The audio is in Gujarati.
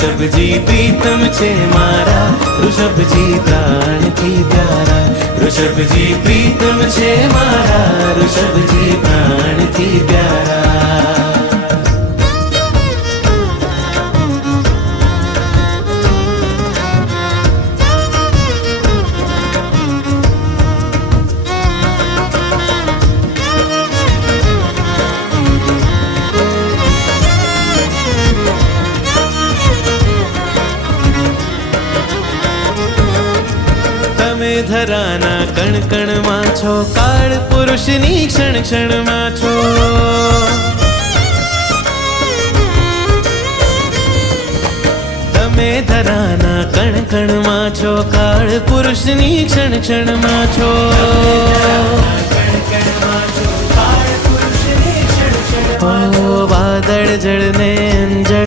ऋषभजी प्रीतम छे मारा, ऋषभजी प्राणथी प्यारा। ऋषभजी प्रीतम छे मारा, ऋषभजी प्राणथी प्यारा। તમે ધરાના કણ કણમાં છો, કાળ પુરુષની ક્ષણ ક્ષણમાં છો। તમે ધરાના કણ કણમાં છો, કાળ પુરુષની ક્ષણ ક્ષણમાં છો। વાદળ જળને અંજળ